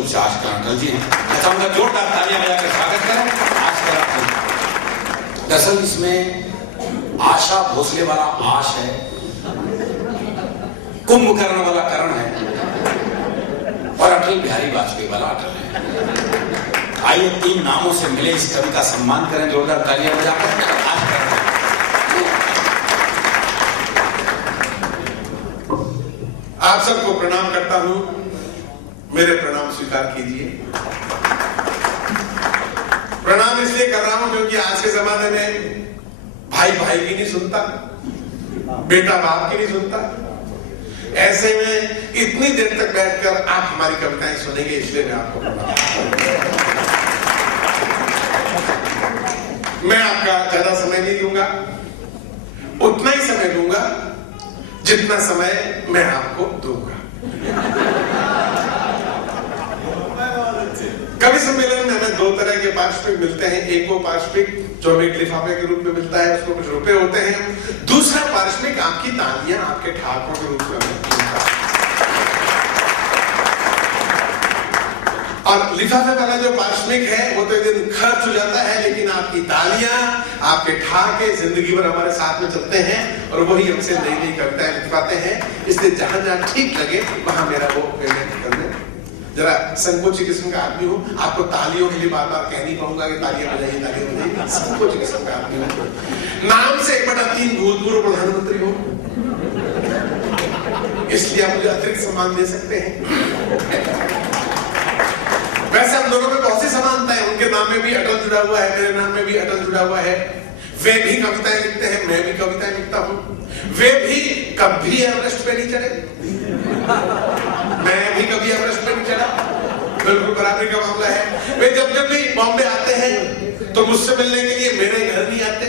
YouTube से आजकल अटल जी हैं। मैं चाहूंगा जोरदार तालियां बजाकर स्वागत करें आजकल अटल। दरअसल इसमें आशा भोसले वाला आश है, कुंभकर्ण वाला कर्ण है और अटल बिहारी वाजपेयी वाला अटल है। आइए 3 नामों से मिले इस कवि का सम्मान करें जोरदार तालियां बजाकर। आप सबको प्रणाम करता हूं, मेरे प्रणाम स्वीकार कीजिए। प्रणाम इसलिए कर रहा हूं क्योंकि आज के जमाने में भाई भाई की नहीं सुनता, बेटा बाप की नहीं सुनता। ऐसे में इतनी देर तक बैठकर आप हमारी कविताएं सुनेंगे, इसलिए मैं आपको प्रणाम। मैं आपका ज्यादा समय नहीं लूंगा, उतना ही समय लूंगा जितना समय मैं आपको दूंगा। कवि सम्मेलन में हमें 2 तरह के पार्श्विक मिलते हैं। एक वो पार्श्विक जो हमें लिफाफे के रूप में मिलता है, उसको कुछ रुपए होते हैं। दूसरा पार्श्विक आपकी तालियां, आपके ठाकों के रूप में मिलता है। और लिफाफे वाला जो पार्श्विक है वो तो एक दिन खर्च हो जाता है, लेकिन आपकी तालियां, आपके ठाके जिंदगी भर हमारे साथ में चलते हैं और वही हमसे नई नई कविताएं लिखवाते हैं। इसलिए जहां जहां ठीक लगे वहां मेरा वो पेमेंट कर दें। जरा संकोची किस्म का आदमी हूं, आपको तालियों के लिए बार बार कह नहीं पाऊंगा कि तालियां बजाइए तालियां बजाइए। संकोची किस्म का आदमी हूं। नाम से 1/3 भूतपूर्व प्रधानमंत्री हूं, इसलिए आप मुझे अतिरिक्त सम्मान दे सकते हैं। वैसे हम दोनों में बहुत सी समानता है, उनके नाम में भी अटल जुड़ा हुआ है, मेरे नाम में भी अटल जुड़ा हुआ है। वे भी कविताएं लिखते हैं, मैं भी कविताएं लिखता हूं। वे भी कभी एवरेस्ट पे नहीं चढ़े, मैं भी कभी एवरेस्ट पे नहीं चढ़ा, बिल्कुल बराबरी का मामला है। वे जब जब भी बॉम्बे आते हैं तो मुझसे मिलने के लिए मेरे घर नहीं आते।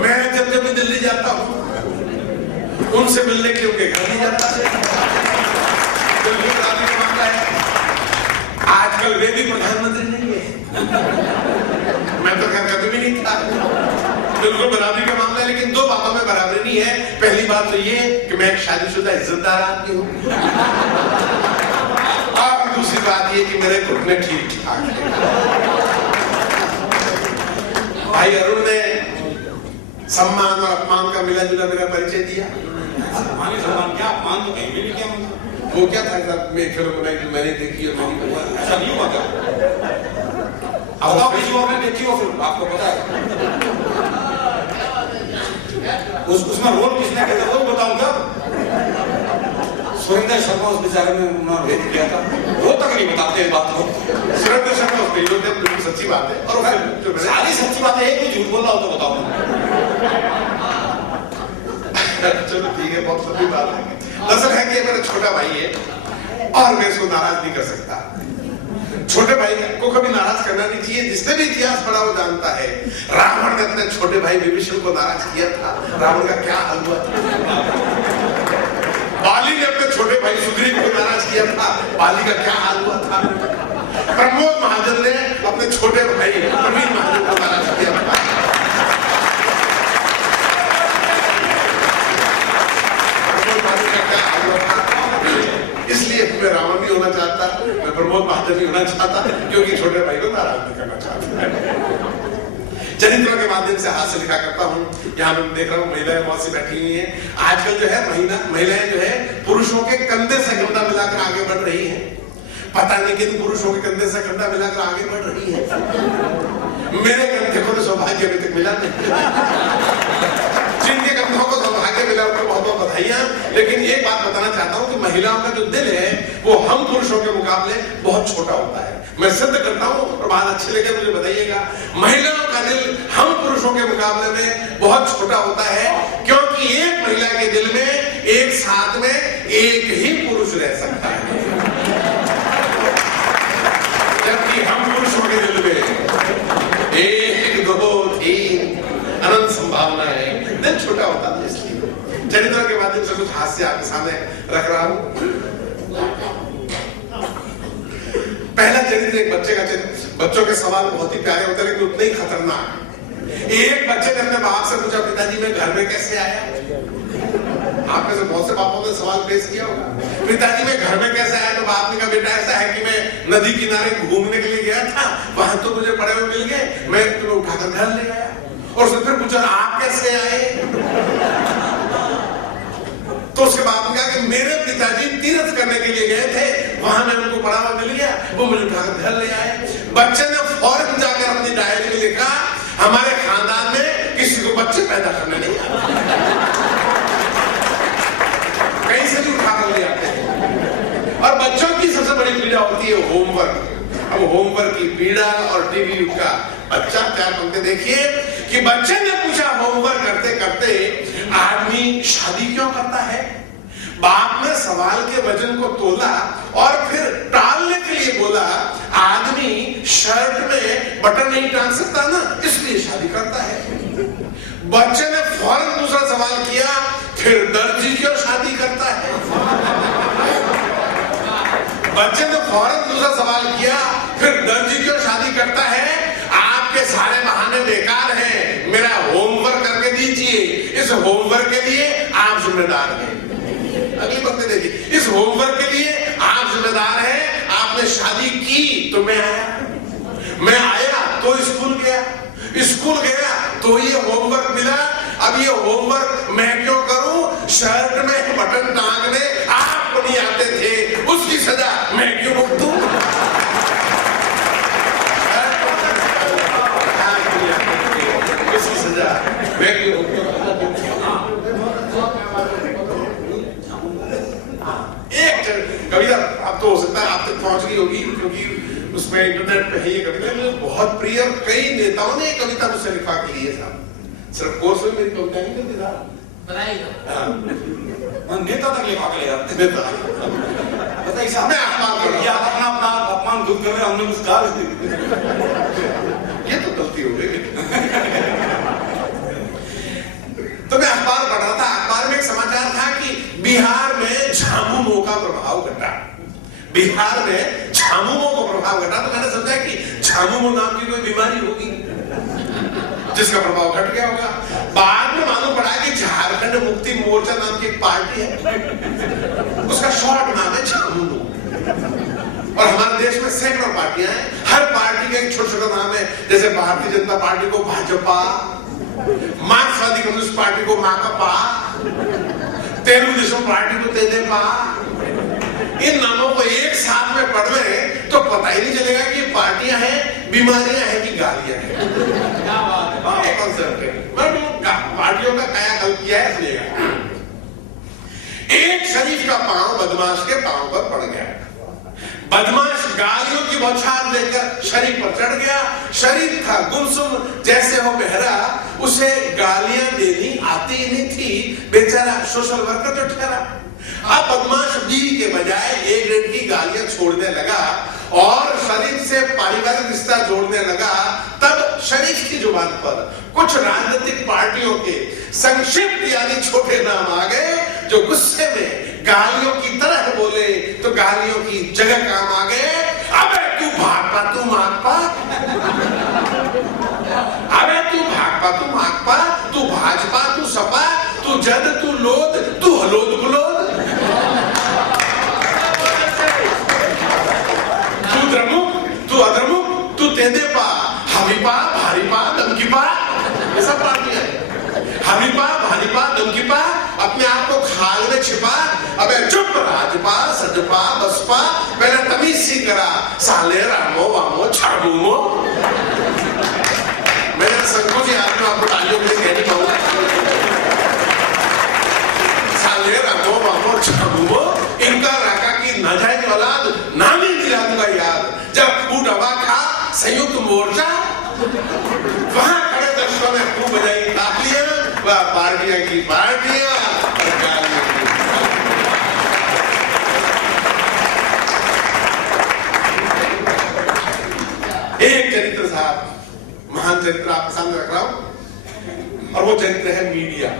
मैं जब जब भी दिल्ली जाता हूं उनसे मिलने के लिए उनके घर नहीं जाता, बिल्कुल बराबरी का मामला है। आजकल वे भी प्रधानमंत्री नहीं है, मैं तो खैर कभी भी नहीं था, बिल्कुल बराबरी का मामला है। लेकिन 2 बातों में बराबरी नहीं है। पहली बात तो ये कि मैं एक शादीशुदा इज्जतदार आदमी हूं, और दूसरी बात ये कि मेरे घुटने ठीक ठाक हैं। भाई अरुण ने सम्मान और अपमान का मिला जुला मेरा परिचय दिया। सम्मान क्या अपमान तो कहीं भी नहीं किया। वो क्या था, मैं फिल्म बनाई जो मैंने देखी और मैंने ऐसा नहीं हुआ क्या? अब आप किसी और ने देखी हो फिल्म, आपको पता है उसमें रोल किसने किया था वो बताऊं क्या? सुरेंद्र शर्मा उस बेचारे में उन्होंने भेज किया था, वो तक नहीं बताते इस बात को। सुरेंद्र शर्मा उस हीरो थे, बिल्कुल सच्ची बात है। और सारी सच्ची बात है, एक भी झूठ बोल रहा हो तो बताओ। चलो ठीक है, बहुत सच्ची बात है। दरअसल है कि मेरा छोटा भाई है और मैं इसको नाराज नहीं कर सकता। छोटे भाई को कभी नाराज करना नहीं चाहिए। जिसने भी इतिहास पढ़ा वो जानता है रावण ने अपने छोटे भाई विभीषण को नाराज किया था, रावण का क्या हाल हुआ था। बाली ने अपने छोटे भाई सुग्रीव को नाराज किया था, बाली का क्या हाल हुआ था। प्रमोद महाजन ने अपने छोटे भाई प्रवीण महाजन को नाराज किया था। इसलिए मैं रावण नहीं होना चाहता, मैं प्रमोद महाजन नहीं होना चाहता, क्योंकि छोटे भाई को नाराज नहीं करना चाहता। चरित्रों के माध्यम से हाथ से लिखा करता हूँ। यहाँ मैं देख रहा हूँ महिलाएं बहुत सी बैठी हुई हैं। आजकल जो है महिलाएं जो है पुरुषों के कंधे से कंधा मिलाकर आगे बढ़ रही हैं। पता नहीं किन पुरुषों के कंधे से कंधा मिलाकर आगे बढ़ रही है। मेरे कंधे को तो सौभाग्य अभी तक मिला नहीं। जिनके कंधों को सौभाग्य मिला उनको बहुत बहुत बधाइयां। लेकिन एक बात बताना चाहता हूं कि महिलाओं का जो दिल है वो हम पुरुषों के मुकाबले बहुत छोटा होता है। मैं सिद्ध करता हूं और बात अच्छी लगे मुझे बताइएगा। महिलाओं का दिल हम पुरुषों के मुकाबले में बहुत छोटा होता है, क्योंकि एक महिला के दिल में एक साथ में एक ही पुरुष रह सकता है, जबकि हम पुरुषों के दिल में 1, 2, 3 अनंत संभावनाएं। दिल छोटा होता है। इसलिए चरित्र के माध्यम से कुछ हास्य आपके सामने रख रहा हूं। पहला चरित्र एक बच्चे का चरित्र। बच्चों के सवाल बहुत ही प्यारे होते हैं लेकिन उतने ही खतरनाक। एक बच्चे ने अपने बाप से पूछा, पिताजी मैं घर में कैसे आया? आप में से बहुत से बापों ने सवाल पेश किया होगा। पिताजी मैं घर में कैसे आया? तो बाप ने कहा बेटा ऐसा है कि मैं नदी किनारे घूमने के लिए गया था, वहां तो मुझे पड़े हुए मिल गए, मैं तुम्हें उठाकर घर ले आया। और उसने फिर पूछा आप कैसे आए? तो उसके बाप ने कहा कि मेरे पिताजी तीर्थ करने के लिए गए थे, वहां मैं उनको पड़ा हुआ मिल गया, वो मुझे उठाकर घर ले आए। बच्चे ने फौरन जाकर अपनी डायरी में लिखा हमारे खानदान में किसी को बच्चे पैदा करने नहीं आते, कहीं से भी उठाकर ले आते हैं। और बच्चों की सबसे बड़ी पीड़ा होती है होमवर्क। अब होमवर्क की पीड़ा और टीवी युग का बच्चा क्या करते देखिए कि बच्चे ने पूछा होमवर्क करते करते आदमी शादी क्यों करता है? बाप ने सवाल के वजन को तोला और फिर टालने के लिए बोला आदमी शर्ट में बटन नहीं टांग सकता ना, इसलिए शादी करता है। बच्चे ने फौरन दूसरा सवाल किया फिर दर्जी क्यों शादी करता है? बच्चे ने फौरन दूसरा सवाल किया फिर दर्जी क्यों शादी करता है? आपके सारे बहाने बेकार हैं, मेरा होमवर्क करके दीजिए, इस होमवर्क के लिए आप जिम्मेदार हैं। अगली पंक्ति देखिए, इस होमवर्क के लिए आप जिम्मेदार हैं। आपने शादी की तो मैं आया तो स्कूल गया तो ये होमवर्क मिला। अब ये होमवर्क मैं क्यों करूं? शर्ट में बटन टांगने आपको नहीं आते थे, उसकी सजा मैं क्यों भुगतूं? उसकी सजा मैं क्यों भुगतूं? कविता अब तो हो सकता है आप तक पहुंच गई होगी, क्योंकि उसमें इंटरनेट पे है ये कविता, बहुत प्रिय। कई नेताओं ने कविता मुझसे लिखवा के लिए साहब, सिर्फ कोर्स में मेरी कविता नहीं करती था, नेता तक लिखवा के ले जाते नेता। बताइए साहब, मैं अपना अपमान दूर कर रहे, हमने कुछ कहा ये तो गलती हो गई। तो मैं अखबार पढ़ रहा था, अखबार में एक समाचार था कि बिहार में झामुमो का प्रभाव घटा। बिहार में झामुमो का प्रभाव घटा, तो मैंने समझा कि झामुमो नाम की कोई बीमारी होगी जिसका प्रभाव घट गया होगा। बाद में मालूम पड़ा कि झारखंड मुक्ति मोर्चा नाम की एक पार्टी है, उसका शॉर्ट नाम है झामुमो। और हमारे देश में सैकड़ों पार्टियां हैं, हर पार्टी का एक छोटा छोटा नाम है। जैसे भारतीय जनता पार्टी को भाजपा, मार्क्सवादी कम्युनिस्ट पार्टी को माकपा, तेलुगुदेशम पार्टी को तेदेपा। इन नामों को एक साथ में पढ़ रहे तो पता ही नहीं चलेगा कि पार्टियां हैं, बीमारियां हैं कि गालियां हैं। क्या बात है, कॉन्सेप्ट है। पार्टियों का कायाकल्प किया है, सुनिएगा। एक शरीफ का पांव बदमाश के पांव पर पड़ गया। बदमाश गालियों की बौछार लेकर शरीफ पर चढ़ गया। शरीफ था गुमसुम, जैसे हो बहरा, उसे गालियां देनी आती ही नहीं थी, बेचारा सोशल वर्कर जो ठहरा। अब बदमाश बी के बजाय ए ग्रेड की गालियां छोड़ने लगा और शरीफ से पारिवारिक रिश्ता जोड़ने लगा। तब शरीफ की जुबान पर कुछ राजनीतिक पार्टियों के संक्षिप्त यानी छोटे नाम आ गए, जो गुस्से में गालियों की तरह बोले तो गालियों की जगह काम आ गए। अबे तू भागपा तू मागपा, अबे तू भागपा तू मागपा, तू भाजपा तू सपा, तू जद तू लोद, तू हलोद गुलोद, तू द्रमुक तू अद्रमुक, तू तेदेपा, हमीपा भारीपा दमकीपा। ये सब पार्टियां हैं, हमीपा भारीपा दमकीपा, अपने आप को खाल में छिपा। अबे चुप, राजपा सजपा बसपा, पहले तमीज सी करा, साले रामो वामो छाबूमो। मैंने संकोच आदमी आपको तालियों में कहने पाऊंगा, साले रामो वामो छाबूमो। इनका राका की नाजायज औलाद नाम ही दिला दूंगा याद। जब फूट हवा खा संयुक्त मोर्चा, वहां खड़े दर्शकों ने खूब बजाई तालियां, वह पार्टियां की पार्टियां। एक चरित्र साहब, महान चरित्र आपके सामने रख रहा हूं, और वो चरित्र है मीडिया।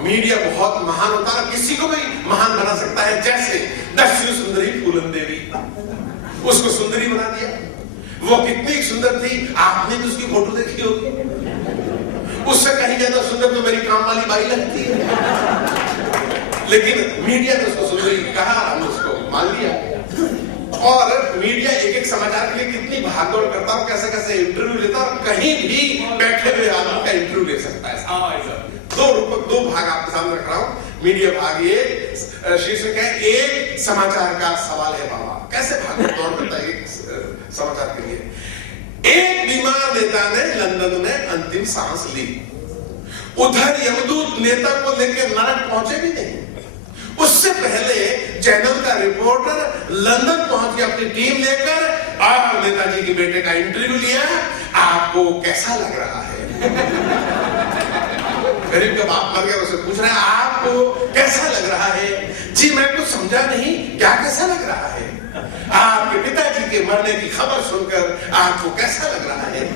मीडिया बहुत महान होता है, किसी को भी महान बना सकता है। जैसे दक्षिण सुंदरी फूलन देवी, उसको सुंदरी बना दिया। वो कितनी सुंदर थी, आपने भी उसकी फोटो देखी होगी। उससे कहीं ज्यादा सुंदर तो मेरी काम वाली बाई लगती है। लेकिन मीडिया ने उसको सुंदरी कहा, हमने उसको मान लिया। और मीडिया एक एक समाचार के लिए कितनी भागदौड़ करता है, कैसे कैसे इंटरव्यू लेता है, कहीं भी बैठे हुए आदमी का इंटरव्यू ले सकता है। दो भाग आपके सामने रख रहा हूं। मीडिया भाग ये शीर्षक है, एक समाचार का सवाल है बाबा। कैसे भागदौड़ करता है एक समाचार के लिए। एक बीमार नेता ने लंदन में अंतिम सांस ली, उधर यमदूत नेता को लेकर नरक पहुंचे भी नहीं। उससे पहले चैनल का रिपोर्टर लंदन पहुंच के अपनी टीम लेकर और नेताजी के बेटे का इंटरव्यू लिया। आपको कैसा लग रहा है? गरीब का बाप मर गया, उसे पूछ रहा है आपको कैसा लग रहा है? जी मैं कुछ समझा नहीं, क्या कैसा लग रहा है? आपके पिताजी के मरने की खबर सुनकर आपको कैसा लग रहा है?